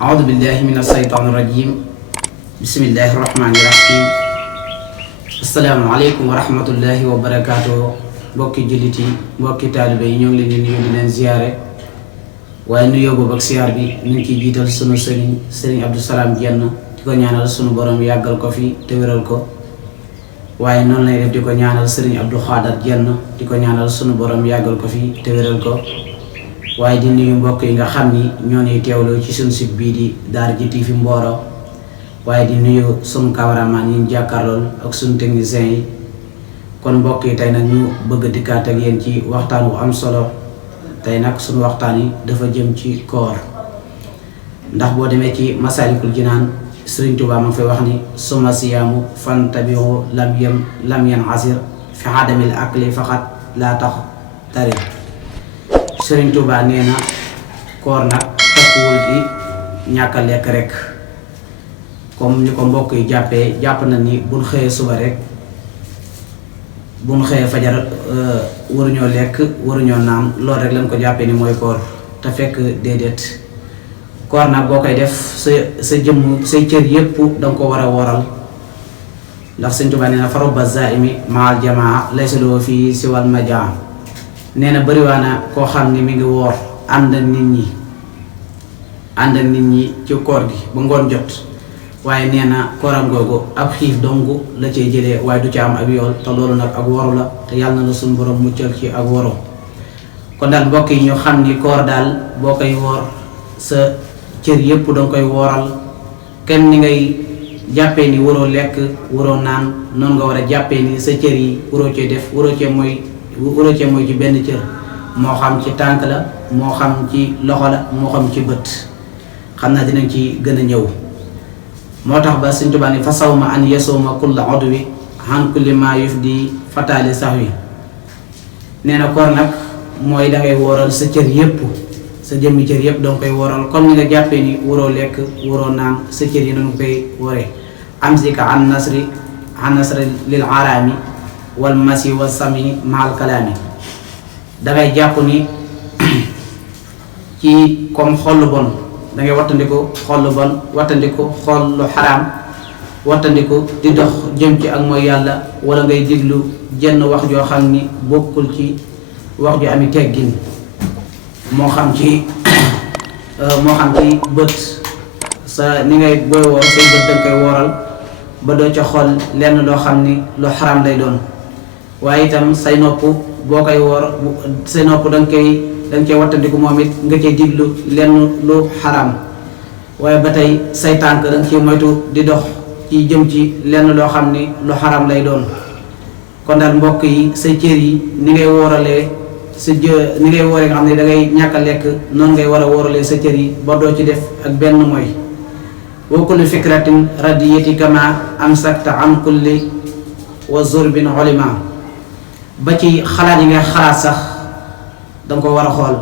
أعوذ بالله من الشيطان الرجيم بسم الله الرحمن الرحيم السلام عليكم ورحمة الله وبركاته mbokki jullit yi mbokki taalibe yi ñoo ngi leen di nuyu di leen ziyaare waaye nuyoo boobu ak siyaar bi ñu ngi ciy jiital sunu sëriñ Abdou Salam Diène di ko ñaanal sunu borom yàggal ko fi te wéral ko waaye noonu lay def di ko ñaanal sëriñ Abdou Khadar Diène di ko ñaanal sunu borom yàggal ko fi te wéral ko waaye di nuyu mbokk yi nga xam ni ñoo ñuy teewloo ci sunu site bii di Daara J TV Mboro waaye di nuyu sunu cameraman yi ñu jàkkaarlool ak sunu technicien yi. kon mbokk yi tey nag ñu bëgg a dikkaat ak yéen ci waxtaan wu am solo tey nag suñu waxtaan yi dafa jëm ci koor ndax boo demee ci Masaalikul Jinaan Sëriñ Tuubaa ma fay wax ni suma siyaamu fantabihu lam yan asir fi adamil akli faqat laa tax tari Sëriñ Tuubaa nee na koor nag takkuwul di ñàkk a lekk rek comme ni ko mbokk yi jàpp na ni buñ xëyee suba rek bu ñu xëyee fajar waruñoo lekk waruñoo naan loolu rek lañ ko jàppee ni mooy koor te fekk déedéet koor nag boo koy def sa jëmm say cër yépp danga ko war a woral ndax Sëñ Tuubaa nee na faroba zaimi maal jamaa laysa lahu fii siwal majaa nee na bariwaana koo xam ni mi ngi woor ànd ak nit ñi ci koor gi ba ngoon jot waaye nee na kooram googu ab xiif dong la cee jëlee waaye du ca am ab yool te loolu nag ak waru la te yàlla na la suñu borom muccal ci ak waru kon daal mbokk yi ñu xam ni koor daal boo koy woor sa cër yépp danga koy wooral kenn ni ngay jàppee ni waroo lekk waroo naan noonu nga war a jàppee ni sa cër yi waroo cee def waroo cee mooy ci benn cër moo xam ci tànk la moo xam ci loxo la moo xam ci bët xam naa dinañ ci gën a ñëw moo tax ba Sëñ Tuubaa ni fa sawma an yasuma kulla udwi an kulli ma yufdi fataali sax wi nee na koor nag mooy dangay wooral sa cër yépp sa jëmmi cër yépp danga koy wooral comme ni nga jàppee ni waroo lekk waroo naan sa cër yi danga koy waree amsika an nasri lil araami wal masi wal sami maal kalaami dangay jàpp ni ci comme xol bon dangay wattandiku xool lu bon wattandiku xool lu xaraam wattandiku di dox jëm ci ak mooy yàlla wala ngay diglu jenn wax joo xam ni bokkul ci wax ju ami teggin moo xam ci bët sa ni ngay booy woor say bët danga koy wooral ba doo ca xool lenn loo xam ni lu xaraam lay doon waaye itam say nopp boo koy woor say nopp danga cee wattandiku moom it nga cee diglu lenn lu xaraam waaye ba tey say tànk danga cee moytu di dox ci jëm ci lenn loo xam ni lu xaraam lay doon kon daal mbokk yi say cër yi ni ngay wooralee ni ngay wooree nga xam ne dangay ñàkk a lekk noonu ngay war a wooralee sa cër yi ba doo ci def ak benn mooy wa kulli fikratin radiyati kama amsakta an kulli wa zurbin ulima ba ci xalaat yi ngay xalaat sax danga ko war a xool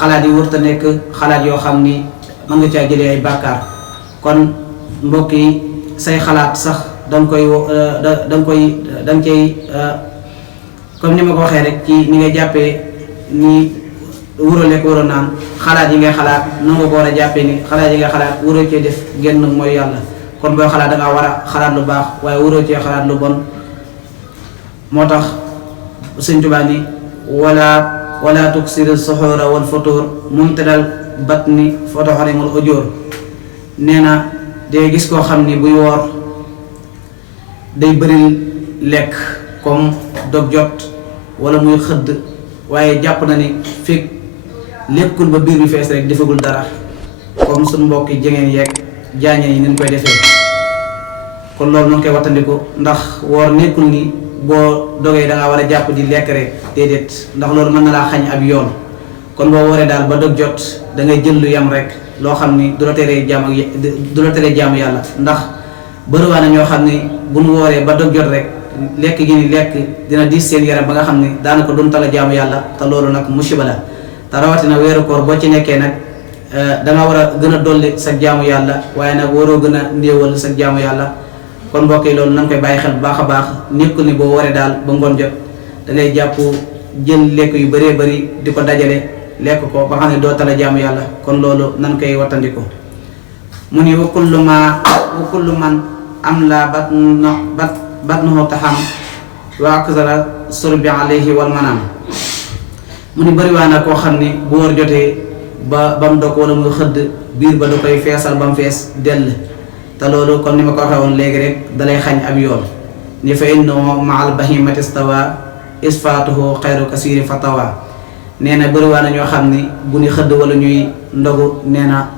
xalaat yi wërta nekk xalaat yoo xam ni mën nga caa jëlee ay bàkkaar kon mbokk yi say xalaat sax danga cay comme ni ma ko waxee rek ci ni nga jàppee ni waroo lekk waroo naan xalaat yi ngay xalaat noonu nga ko war a jàppee ni xalaat yi ngay xalaat waroo cee def genn mooy yàlla kon booy xalaat dangaa war a xalaat lu baax waaye waroo cee xalaat lu bon moo tax Sëñ Tuubaa ni wala tuksiri soxoora wal fotóor mumtadal batni fotoxarimul ujóor nee na day gis koo xam ni buy woor day bëril lekk comme dog jot wala muy xëdd waaye jàpp na ni fekk lekkul ba biir bi fees rek defagul dara comme suñu mbokki jegeen yeeg jaañeen yi ni koy defee kon loolu noonu koy wattandiku ndax woor nekkul ni boo dogee da nga war a jàpp di lekk rek déedéet ndax loolu mën na laa xañ ab yoon kon boo wooree daal ba dog jot da ngay jël lu yam rek loo xam ni du la teree jaamu yàlla ndax bëriwaana ñoo xam ni bu nu wooree ba dog jot rek lekk gi ni lekk dina diis seen yaram ba nga xam ni daanaka duñ tala jaamu yàlla te loolu nag musiba la te rawatina weeru koor boo ci nekkee nag danga war a gën a dolli sa jaamu yàlla waaye nag waroo gën a ndéewal sa jaamu yàlla kon mbokk yi loolu nañ koy bàyyi xel bu baax a baax nekkul ni boo waree daal ba ngoon jot da ngay jàpp jël lekk yu bëree bëri di ko dajale lekk ko ba xam ne doo tala jaamu yàlla kon loolu nan koy wattandiku mu ni wa kullu man am la batnuhu taxam wa akzara surbi alayhi wal manam mu ni bëriwaa na koo xam ni bu war jotee ba mu dog wala muy xëdd biir ba da koy feesal ba mu fees dell te loolu comme ni ma ko waxee woon léegi rek dalay xañ ab yoon ni fa innahu ma'al bahimati stawa isfaatuhu xayru kasiri fatawa nee na bëriwaa na ñoo xam ni bu ñu xëdd wala ñuy ndogu nee na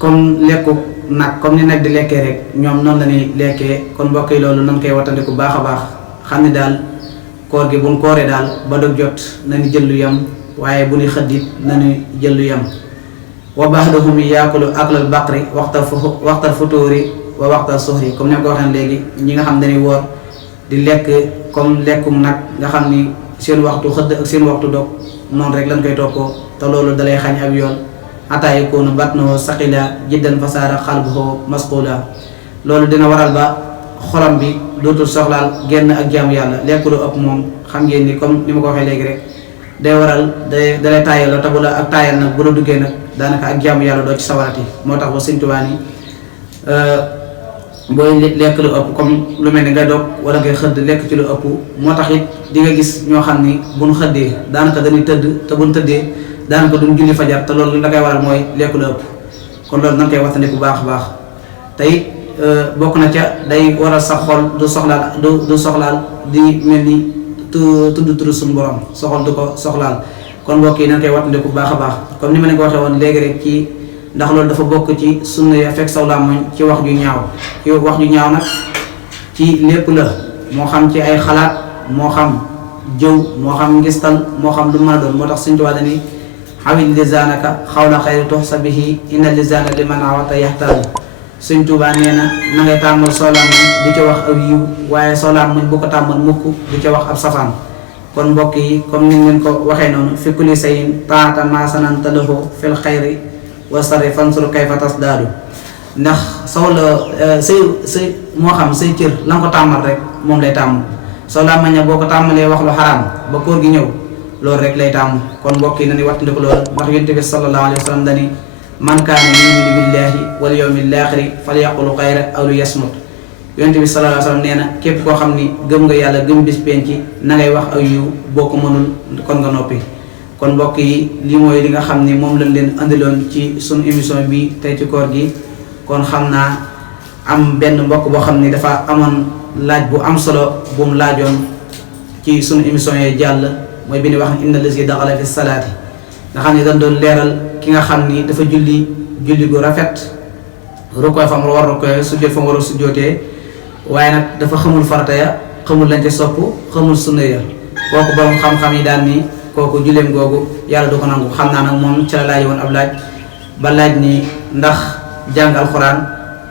comme lekku nag comme ni nag di lekkee rek ñoom noonu la ñuy lekkee. kon mbokk yi loolu nan koy wattandiku baax a baax xam ni daal koor gi buñ kooree daal ba dog jot nañu jël lu yem waaye bu ñu xëddit nañu jël lu yem. wa ba'duhum yaakulu aklal baqri waxtal futuuri wa waxtal suhri comme ni ma ko waxee léegi ñi nga xam dañuy woor di lekk comme lekkum nag nga xam ni seen waxtu xëdd ak seen waxtu dog noonu rek lañ koy toppoo te loolu dalay xañ ab yoon. hatta yakunu batnuhu saqila jiddan fasaara qalbuhu masqula loolu dina waral ba xolam bi dootul soxlaal genn ak jaamu yàlla lekk lu ëpp moom xam ngeen ni comme ni ma ko waxee léegi rek day waral dalay taayal la te bu la ak taayal nag bu la duggee nag daanaka ak jaamu yàlla doo ci sawarati moo tax ba Sëñ Tuubaa ni booy lekk lu ëpp comme lu mel ni nga dog wala ngay xëdd lekk ci lu ëpp moo tax it di nga gis ñoo xam ni bu ñu xëddee daanaka dañuy tëdd te bu ñu tëddee daanaka duñ julli fajar te loolu la koy waral mooy lekk lu ëpp kon loolu nan koy waxtaanee bu baax a baax te it bokk na ca day waral sa xol du soxlaal di mel ni tudd suñu borom sa xol du ko soxlaal kon mbokk yi nan koy waxtaanee bu baax a baax comme ni ma leen ko waxee woon léegi rek ci ndax loolu dafa bokk ci sunna ya fekk saw làmmiñ ci wax ju ñaaw wax ju ñaaw nag ci lépp la moo xam ci ay xalaat moo xam jëw moo xam ngistal moo xam lu mën a doon moo tax Sëñ Tuubaa dañuy xawil lisaanaka xawla xayri tuxsa bihi inna lisaana liman awata yaxtaaju. Sëñ Tuubaa nee na ngay tàmmal soo làmmiñ du ca wax aw yiw waaye soo làmmiñ bu ko tàmmal mukk du ca wax ab safaan. kon mbokk yi comme ni ngeen ko waxee noonu fi kulli sayin taata ma sananta lahu fil xayri wa sarri fansur kayfa tasdaadu ndax soo la say moo xam say cër la nga ko tàmmal rek moom lay tàmm soo làmmiñ boo ko tàmmalee wax lu xaraam ba koor gi ñëw loolu rek lay tàmm. kon mbokk yi nañu wattandiku loolu ndax yonent bi sallallahu alayhi wa sallam dani man kaana yu'minu billahi wal yawmil aaxiri falyaqul xayran aw liyasmut. yonent bi sallallahu alayhi wa sallam nee na képp koo xam ni gëm nga yàlla gëm bis penc na ngay wax aw yiw boo ko mënul kon nga noppi. kon mbokk yi lii mooy li nga xam ni moom lañ leen andiloon ci sunu émission bi tey ci koor gi. kon xam naa am benn mbokk boo xam ni dafa amoon laaj bu am solo bu mu laajoon ci sunu émission yooyu jàll mooy bi ñuy wax inna lazi daxala fi salaati nga xam ni dañ doon leeral ki nga xam ni dafa julli gu rafet rukkoo fa mu war rukkoo sujjóot fa mu war a sujjóotee waaye nag dafa xamul farata ya xamul lañ ca sopp xamul sunna ya kooku borom xam-xam yi daan ni kooku julleem googu yàlla du ko nangu. xam naa nag moom ci la laaj woon ab laaj ba laaj ni ndax jàng alxuraan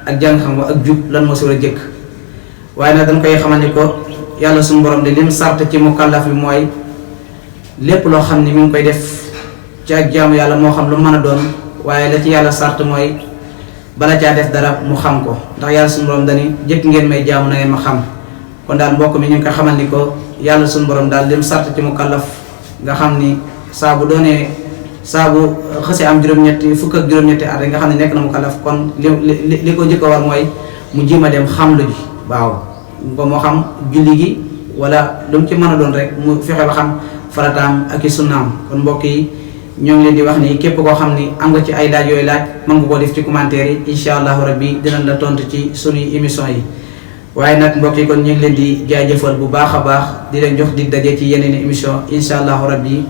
ak jàng xam nga ak jub lan moo si war a jëkk waaye nag dañ koy xamal ni ko yàlla suñu borom de lim sart ci mukallaf bi mooy lépp loo xam ni mi ngi koy def ci ak jaamu yàlla moo xam lu mën a doon waaye la ci yàlla sart mooy bala caa def dara mu xam ko ndax yàlla suñu borom dani jëkk ngeen may jaamu na ngeen ma xam. kon daal mbokk mi ñu ngi koy xamal ni ko yàlla suñu borom daal lim sart ci mukallaf nga xam ni saa bu xësee am fukk ak juróom-ñetti at nga xam ne nekk na mukallaf kon li ko njëkk a war mooy mu jéem a dem xam lu ji waaw ko moo xam julli gi wala lu mu ci mën a doon rek mu fexe ba xam farataam ak i sunnaam. kon mbokk yi ñoo ngi leen di wax ni képp koo xam ni am nga ci ay laaj yooyu laaj mën nga koo def ci commentaire yi incha allahu rabbi dinañ la tontu ci sunuy émission yi. waaye nag mbokk yi kon ñu ngi leen di jaajëfal bu baax a baax di leen jox dig daje ci yeneen émission incha allahu rabbi.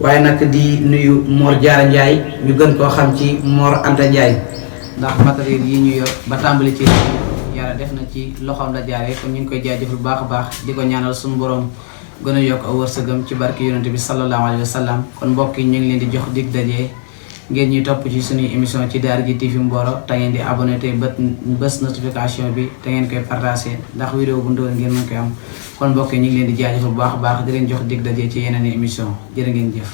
waaye nag di nuyu Mor Diarra Ndiaye ñu gën koo xam ci Mor Anta Ndiaye ndax matériel yi ñu yor ba tàmbali ci yàlla def na ci loxoom la jaaree kon ñu ngi koy jaajëfal bu baax a baax di ko ñaanal suñu borom gën a yokk aw wërsëgam ci barke yonent bi sallallahu alayhi wa sallam. kon mbokk yi ñu ngi leen di jox dig daje ngeen ñuy topp ci suñuy émission ci Daara J TV Mboro te ngeen di abonné te bës notification bi te ngeen koy partagé ndax vidéo bu ndoon ngeen mën koy am. kon mbokk yi ñu ngi leen di jaajëfal bu baax a baax di leen jox dig daje ci yeneen émission jërë ngeen jëf.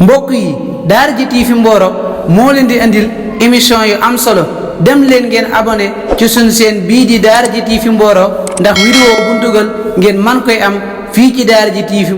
mbokk yi Daara J TV Mboro moo leen di andil émission yu am solo dem leen ngeen abonné ci suñu chaîne bii di Daara J TV Mboro ndax vidéo bu dugal ngeen man koy am fii ci Daara J TV.